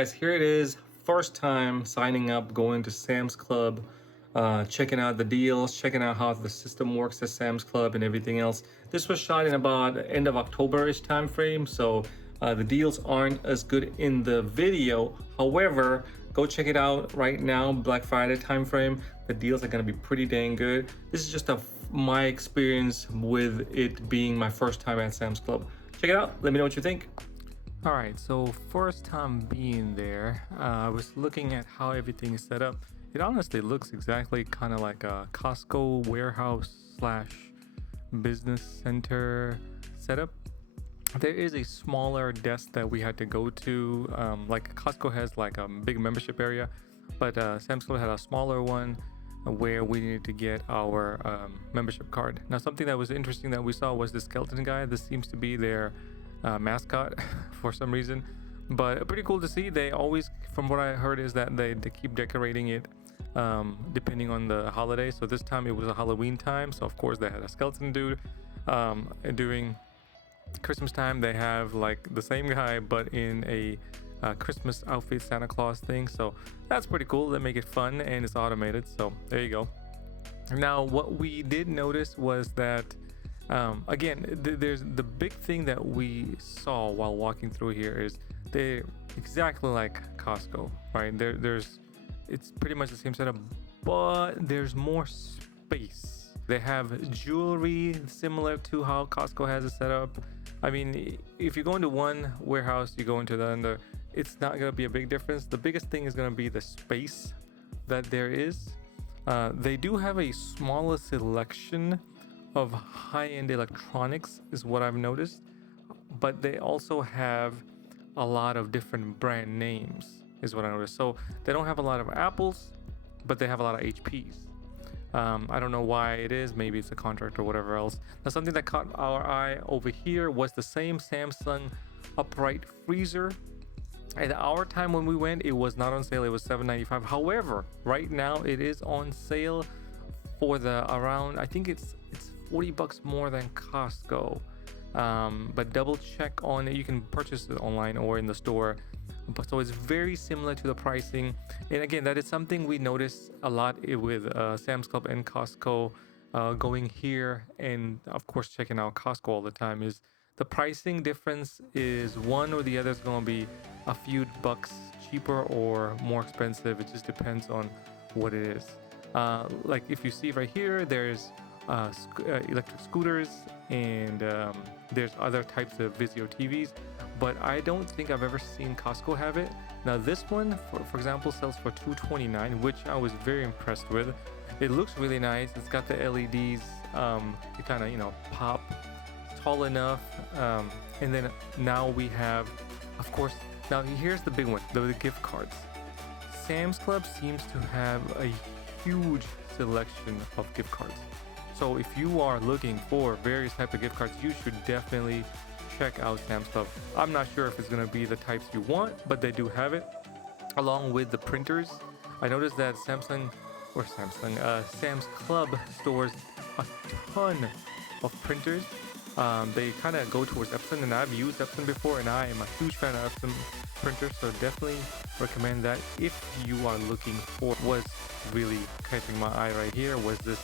Guys, here it is. First time signing up, going to Sam's Club, checking out the deals, checking out how the system works at Sam's Club and everything else. This was shot in about end of October-ish time frame, so the deals aren't as good in the video. However, go check it out right now, Black Friday time frame. The deals are gonna be pretty dang good. This is just my experience with it being my first time at Sam's Club. Check it out. Let me know what you think. All right, so first time being there, I was looking at how everything is set up. It honestly looks exactly kind of like a Costco warehouse slash business center setup. There is a smaller desk that we had to go to. Like Costco has like a big membership area, but Sam's Club had a smaller one where we needed to get our membership card. Now, something that was interesting that we saw was the skeleton guy. This seems to be their mascot for some reason, but pretty cool to see. They always, from what I heard, is that they keep decorating it depending on the holiday. So this time it was a Halloween time, so of course they had a skeleton dude. During Christmas time they have like the same guy but in a Christmas outfit, Santa Claus thing. So that's pretty cool. They make it fun and it's automated, so there you go. Now what we did notice was that again, there's the big thing that we saw while walking through here is they're exactly like Costco, right? It's pretty much the same setup, but there's more space. They have jewelry similar to how Costco has it set up. I mean, if you go into one warehouse, you go into the other, it's not gonna be a big difference. The biggest thing is gonna be the space that there is. They do have a smaller selection of high-end electronics is what I've noticed, but they also have a lot of different brand names is what I noticed. So they don't have a lot of Apples, but they have a lot of HPs. I don't know why it is. Maybe it's a contract or whatever else. Now, something that caught our eye over here was the same Samsung upright freezer. At our time when we went, it was not on sale. It was $7.95. However, right now it is on sale for the around, I think it's $40 more than Costco. But double check on it. You can purchase it online or in the store. But so it's very similar to the pricing. And again, that is something we notice a lot with Sam's Club and Costco. Going here and of course checking out Costco all the time, is the pricing difference is one or the other is going to be a few bucks cheaper or more expensive. It just depends on what it is. Like if you see right here, there's electric scooters and there's other types of Vizio TVs, but I don't think I've ever seen Costco have it. Now this one, for example, sells for $229, which I was very impressed with. It looks really nice. It's got the LEDs to kind of pop. It's tall enough. And then now we have, of course, now here's the big one, the gift cards. Sam's Club seems to have a huge selection of gift cards. So if you are looking for various types of gift cards, you should definitely check out Sam's Club. I'm not sure if it's going to be the types you want, but they do have it along with the printers. I noticed that Sam's Club stores a ton of printers. They kind of go towards Epson, and I've used Epson before, and I am a huge fan of Epson printers, so definitely recommend that if you are looking for. Was really catching my eye right here was this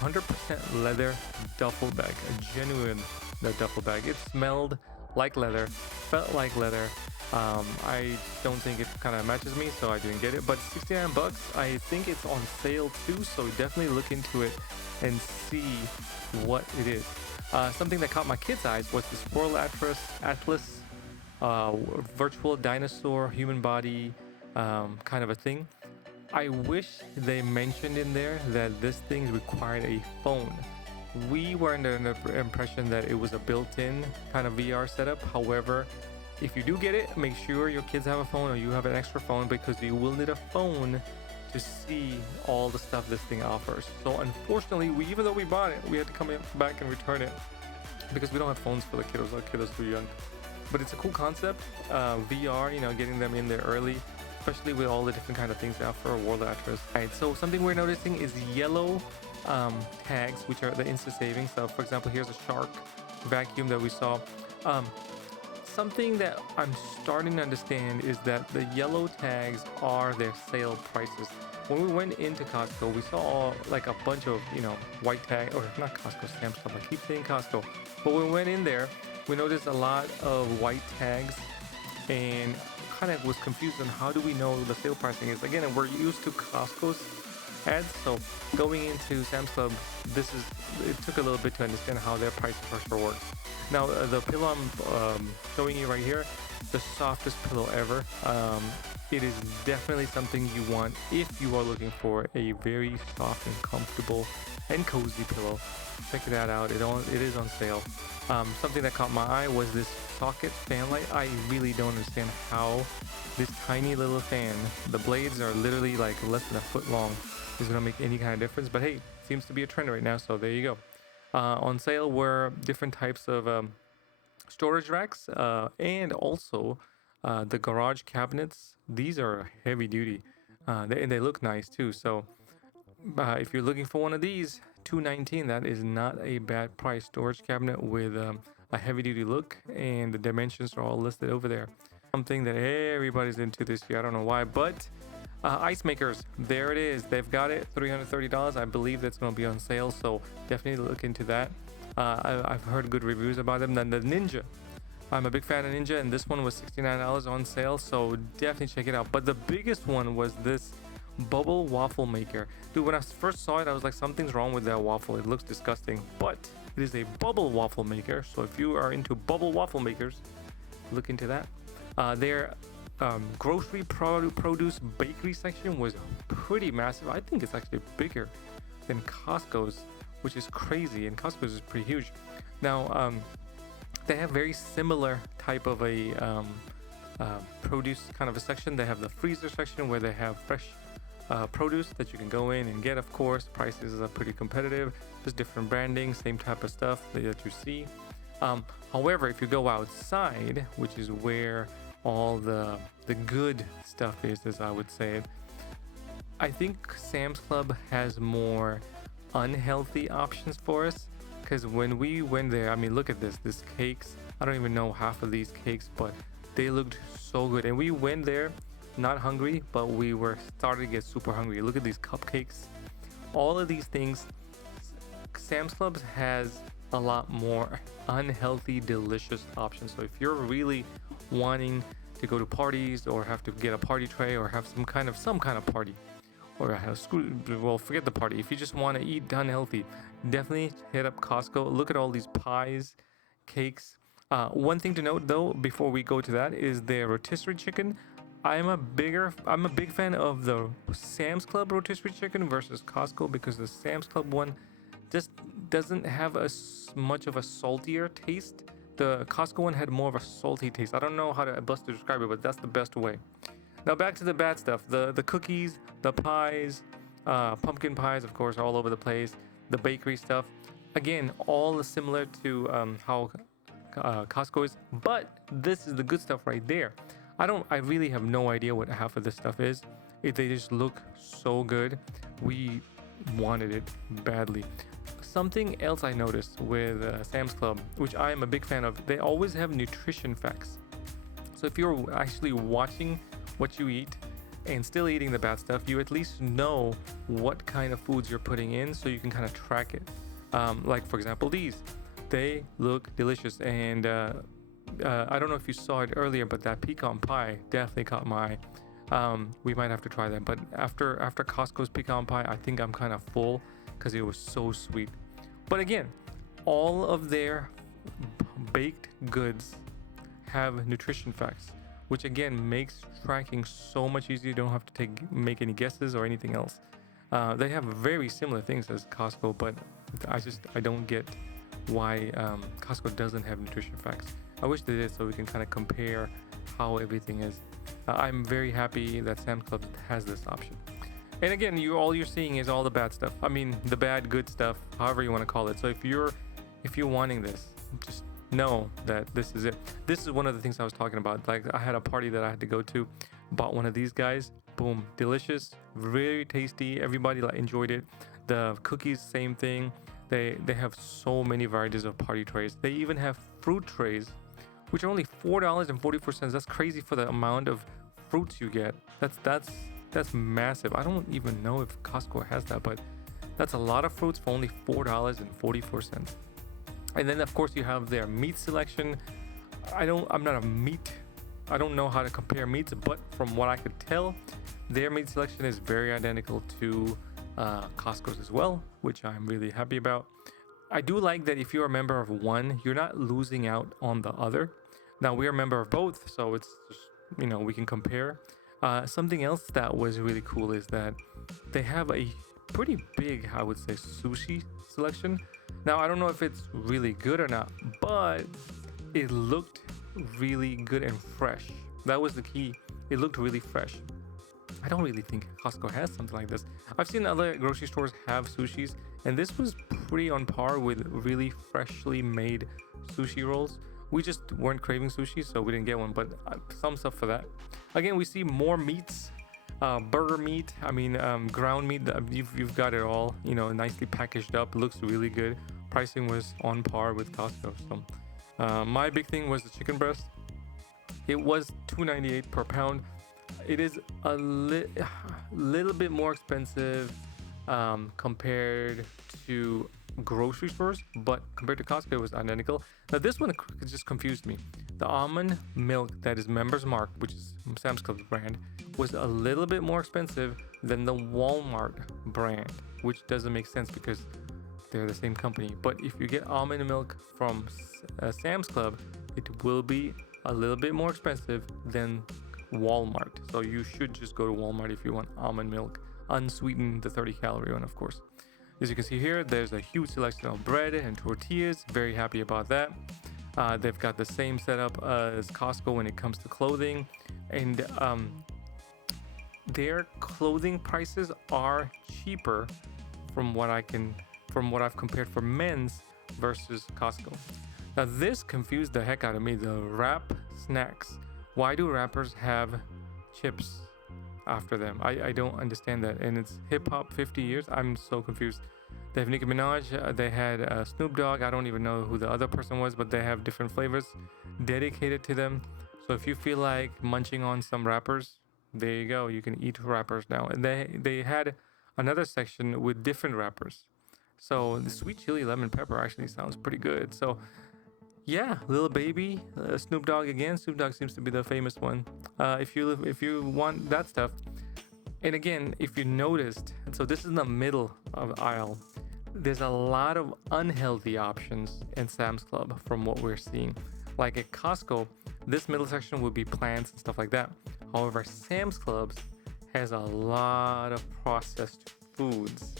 100% leather duffel bag, a genuine duffel bag. It smelled like leather, felt like leather. I don't think it kind of matches me, so I didn't get it. But $69, I think it's on sale too, so definitely look into it and see what it is. Something that caught my kids' eyes was the Swirl Atlas virtual dinosaur human body kind of a thing. I wish they mentioned in there that this thing required a phone. We were under the impression that it was a built-in kind of VR setup. However, if you do get it, make sure your kids have a phone or you have an extra phone, because you will need a phone to see all the stuff this thing offers. So unfortunately, even though we bought it, we had to come back and return it because we don't have phones for the kiddos. Our kiddos are too young. But it's a cool concept. VR, getting them in there early, especially with all the different kind of things they offer. World Atlas. Right, so something we're noticing is yellow tags, which are the instant savings. So for example, here's a Shark vacuum that we saw. something that I'm starting to understand is that the yellow tags are their sale prices. When we went into Costco, we saw like a bunch of, white tag, or not Costco, Sam's Club. I keep saying Costco. But when we went in there, we noticed a lot of white tags and kind of was confused on how do we know the sale pricing is. Again, we're used to Costco's ads, so going into Sam's Club, it took a little bit to understand how their price structure works. Now, the pillow I'm showing you right here, the softest pillow ever. It is definitely something you want if you are looking for a very soft and comfortable and cozy pillow. Check that out. It is on sale. Something that caught my eye was this socket fan light. I really don't understand how this tiny little fan, the blades are literally like less than a foot long, is going to make any kind of difference. But hey, seems to be a trend right now, so there you go. On sale were different types of storage racks and also the garage cabinets. These are heavy duty and they look nice too. So if you're looking for one of these, $219, that is not a bad price. Storage cabinet with a heavy duty look, and the dimensions are all listed over there. Something that everybody's into this year. I don't know why, but ice makers, there it is. They've got it, $330. I believe that's going to be on sale, so definitely look into that. I've heard good reviews about them. Then the Ninja, I'm a big fan of Ninja, and this one was $69 on sale, so definitely check it out. But the biggest one was this bubble waffle maker. Dude, when I first saw it, I was like, something's wrong with that waffle. It looks disgusting, but it is a bubble waffle maker. So if you are into bubble waffle makers, look into that. Their grocery produce bakery section was pretty massive. I think it's actually bigger than Costco's, which is crazy, and Costco's is pretty huge. Now, they have very similar type of a produce kind of a section. They have the freezer section where they have fresh produce that you can go in and get. Of course, prices are pretty competitive. There's different branding, same type of stuff that you see. However, if you go outside, which is where all the good stuff is, as I would say it, I think Sam's Club has more unhealthy options for us. Because when we went there, I mean, look at this cakes. I don't even know half of these cakes, but they looked so good. And we went there not hungry, but we were starting to get super hungry. Look at these cupcakes. All of these things, Sam's Club has a lot more unhealthy, delicious options. So if you're really wanting to go to parties or have to get a party tray or have some kind of party, or forget the party. If you just want to eat unhealthy, definitely hit up Costco. Look at all these pies, cakes. One thing to note though, before we go to that, is their rotisserie chicken. I'm a big fan of the Sam's Club rotisserie chicken versus Costco, because the Sam's Club one just doesn't have as much of a saltier taste. The Costco one had more of a salty taste. I don't know how to best describe it, but that's the best way. Now back to the bad stuff. The cookies, the pies, pumpkin pies, of course, all over the place. The bakery stuff, again, all similar to how Costco is. But this is the good stuff right there. I really have no idea what half of this stuff is. They just look so good. We wanted it badly. Something else I noticed with Sam's Club, which I am a big fan of, they always have nutrition facts. So if you're actually watching what you eat and still eating the bad stuff, you at least know what kind of foods you're putting in, so you can kind of track it. Like for example, they look delicious, and I don't know if you saw it earlier, but that pecan pie definitely caught my eye. We might have to try that, but after Costco's pecan pie, I think I'm kind of full because it was so sweet. But again, all of their baked goods have nutrition facts, which again makes tracking so much easier. You don't have to make any guesses or anything else. They have very similar things as Costco, but I don't get why Costco doesn't have nutrition facts. I wish they did, so we can kind of compare how everything is. I'm very happy that Sam's Club has this option. And again, all you're seeing is all the bad stuff. I mean, the bad, good stuff, however you want to call it. So if you're wanting this, just know that this is it. This is one of the things I was talking about. Like, I had a party that I had to go to, bought one of these guys. Boom, delicious, very tasty. Everybody enjoyed it. The cookies, same thing. They have so many varieties of party trays. They even have fruit trays, which are only $4.44. That's crazy for the amount of fruits you get. That's massive. I don't even know if Costco has that, but that's a lot of fruits for only $4.44. And then of course you have their meat selection. I'm not a meat. I don't know how to compare meats, but from what I could tell, their meat selection is very identical to Costco's as well, which I'm really happy about. I do like that if you're a member of one, you're not losing out on the other. Now we're a member of both, so it's just, we can compare. Something else that was really cool is that they have a pretty big, I would say, sushi selection. Now I don't know if it's really good or not, but it looked really good and fresh. That was the key. It looked really fresh. I don't really think Costco has something like this. I've seen other grocery stores have sushis, and this was pretty on par with really freshly made sushi rolls. We just weren't craving sushi, so we didn't get one, but thumbs up for that. Again, we see more meats, burger meat, ground meat. You've got it all, nicely packaged up. Looks really good. Pricing was on par with Costco. So my big thing was the chicken breast. It was $2.98 per pound. It is a little bit more expensive compared to grocery stores, but compared to Costco, it was identical. Now this one just confused me. The almond milk that is Members Mark, which is Sam's Club brand, was a little bit more expensive than the Walmart brand, which doesn't make sense because they're the same company. But if you get almond milk from Sam's Club, it will be a little bit more expensive than Walmart. So you should just go to Walmart if you want almond milk, unsweetened, the 30-calorie one, of course. As you can see here, there's a huge selection of bread and tortillas. Very happy about that. They've got the same setup as Costco when it comes to clothing, and their clothing prices are cheaper from what I've compared for men's versus Costco. Now this confused the heck out of me. The wrap snacks. Why do rappers have chips after them? I don't understand that. And it's hip hop 50 years. I'm so confused. They have Nicki Minaj. They had Snoop Dogg. I don't even know who the other person was, but they have different flavors dedicated to them. So if you feel like munching on some rappers, there you go. You can eat rappers now. And they had another section with different rappers. So the sweet chili lemon pepper actually sounds pretty good. So yeah, Lil Baby, Snoop Dogg again. Snoop Dogg seems to be the famous one. If you want that stuff, and again, if you noticed, so this is in the middle of the aisle. There's a lot of unhealthy options in Sam's Club from what we're seeing. Like at Costco, this middle section would be plants and stuff like that. However, Sam's Club has a lot of processed foods.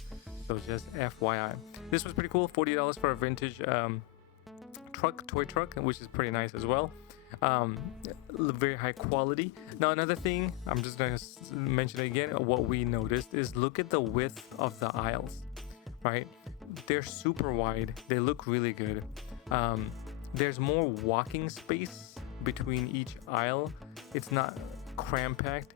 So just FYI. This was pretty cool. $40 for a vintage toy truck, which is pretty nice as well. Very high quality. Now another thing, I'm just going to mention it again, what we noticed is look at the width of the aisles, right? They're super wide. They look really good. There's more walking space between each aisle. It's not cram-packed,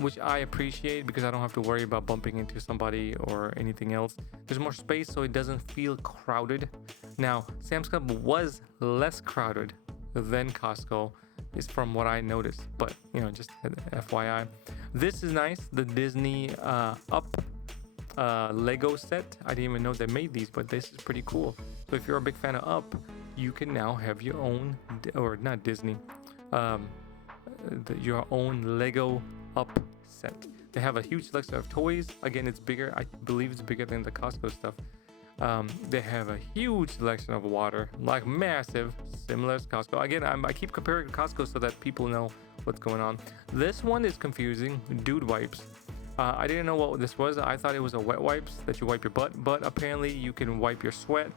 which I appreciate because I don't have to worry about bumping into somebody or anything else. There's more space so it doesn't feel crowded. Now, Sam's Club was less crowded than Costco, is from what I noticed, but just FYI. This is nice, the Disney Up Lego set. I didn't even know they made these, but this is pretty cool. So if you're a big fan of Up, you can now have your own, or not Disney, your own Lego Up set. They have a huge selection of toys. Again, it's bigger. I believe it's bigger than the Costco stuff. They have a huge selection of water, like massive, similar to Costco. Again, I keep comparing to Costco so that people know what's going on. This one is confusing. Dude wipes. I didn't know what this was. I thought it was a wet wipes that you wipe your butt, but apparently you can wipe your sweat,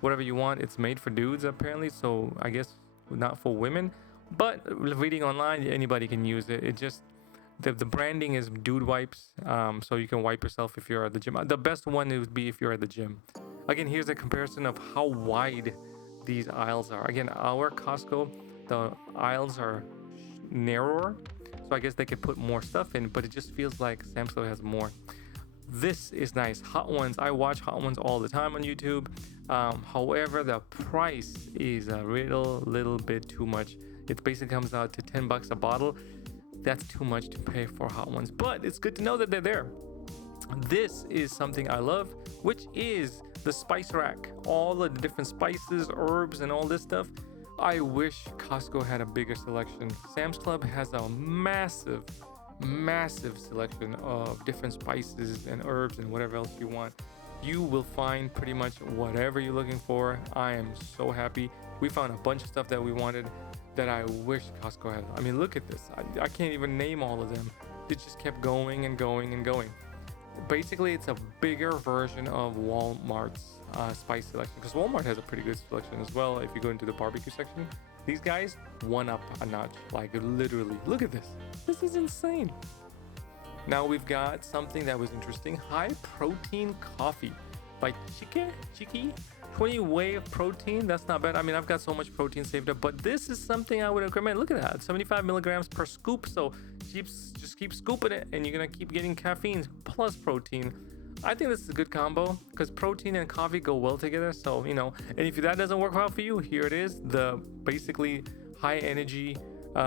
whatever you want. It's made for dudes apparently, so I guess not for women. But reading online, anybody can use it. It just the branding is dude wipes, so you can wipe yourself if you're at the gym. The best one would be if you're at the gym. Again, here's a comparison of how wide these aisles are. Again, our Costco, the aisles are narrower, so I guess they could put more stuff in, but it just feels like Sam's Club has more. This is nice. Hot Ones, I watch Hot Ones all the time on YouTube. However, the price is a little bit too much. It basically comes out to 10 bucks a bottle. That's too much to pay for Hot Ones, but it's good to know that they're there. This is something I love, which is the spice rack. All the different spices, herbs, and all this stuff. I wish Costco had a bigger selection. Sam's Club has a massive selection of different spices and herbs and whatever else you want. You will find pretty much whatever you're looking for. I am so happy. We found a bunch of stuff that we wanted that I wish Costco had. I mean, look at this. I can't even name all of them. It just kept going and going and going. Basically, it's a bigger version of Walmart's spice selection, because Walmart has a pretty good selection as well. If you go into the barbecue section, these guys one up a notch, like literally. Look at this. This is insane. Now we've got something that was interesting. High protein coffee by Chiki. 20 whey of protein. That's not bad. I mean, I've got so much protein saved up, but this is something I would recommend. Look at that. 75 milligrams per scoop. So just keep scooping it and you're going to keep getting caffeine plus protein. I think this is a good combo because protein and coffee go well together. So, you know, and if that doesn't work out for you, here it is. The basically high energy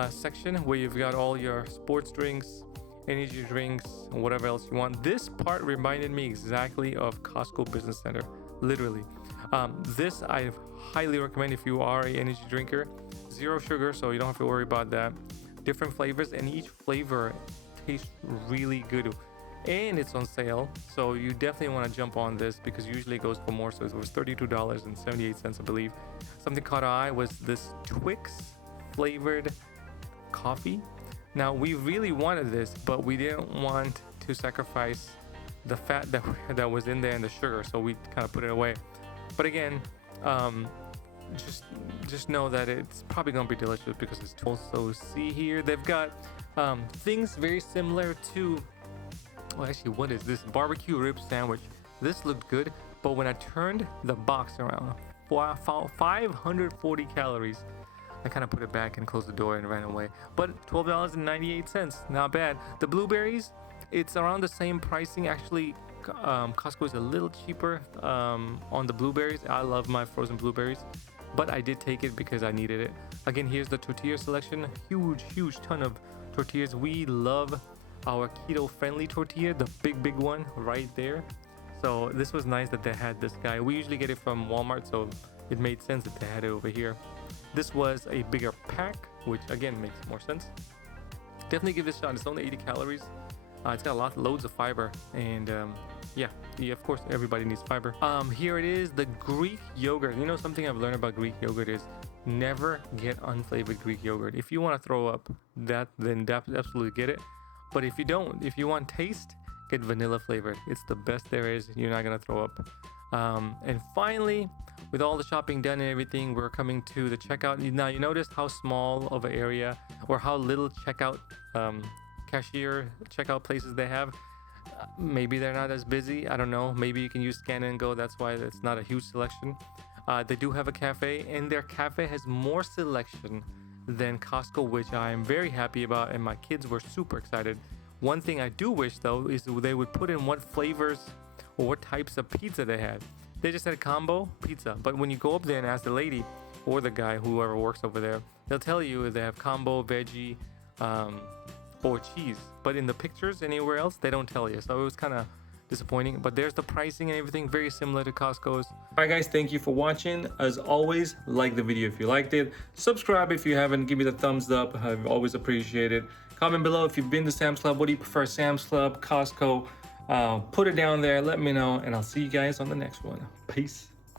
section where you've got all your sports drinks, energy drinks, and whatever else you want. This part reminded me exactly of Costco Business Center, literally. This I highly recommend if you are an energy drinker. 0 sugar, so you don't have to worry about that. Different flavors, and each flavor tastes really good. And it's on sale, so you definitely want to jump on this because usually it goes for more. So it was $32.78, I believe. Something caught our eye was this Twix flavored coffee. Now we really wanted this, but we didn't want to sacrifice the fat that was in there and the sugar, so we kind of put it away. But again, just know that it's probably gonna be delicious because it's also, see here they've got things very similar to, well, actually, what is this? Barbecue rib sandwich. This looked good, but when I turned the box around, 540 calories. I kind of put it back and closed the door and ran away. But $12.98, not bad. The blueberries, it's around the same pricing. Actually, Costco is a little cheaper on the blueberries. I love my frozen blueberries, but I did take it because I needed it. Again, here's the tortilla selection. Huge ton of tortillas. We love our keto-friendly tortilla, the big one right there. So this was nice that they had this guy. We usually get it from Walmart, so it made sense that they had it over here. This was a bigger pack, which again makes more sense. Definitely give this a shot. It's only 80 calories. It's got loads of fiber, and yeah, of course everybody needs fiber. Here it is, the Greek yogurt. You know, something I've learned about Greek yogurt is never get unflavored Greek yogurt. If you want to throw up, then absolutely get it. But if you don't, if you want taste, get vanilla flavored. It's the best there is. You're not gonna throw up. And finally, with all the shopping done and everything, we're coming to the checkout. Now you noticed how small of an area or how little checkout cashier checkout places they have. Maybe they're not as busy. I don't know. Maybe you can use Scan and Go. That's why it's not a huge selection. They do have a cafe, and their cafe has more selection than Costco, which I am very happy about, and my kids were super excited. One thing I do wish though is they would put in what flavors or what types of pizza they had. They just had combo pizza, but when you go up there and ask the lady or the guy, whoever works over there, they'll tell you they have combo, veggie, or cheese. But in the pictures anywhere else, they don't tell you. So it was kind of disappointing, but there's the pricing and everything very similar to Costco's. Alright guys, thank you for watching. As always, like the video if you liked it. Subscribe if you haven't. Give me the thumbs up. I always appreciate it. Comment below if you've been to Sam's Club. What do you prefer, Sam's Club, Costco? Put it down there. Let me know, and I'll see you guys on the next one. Peace.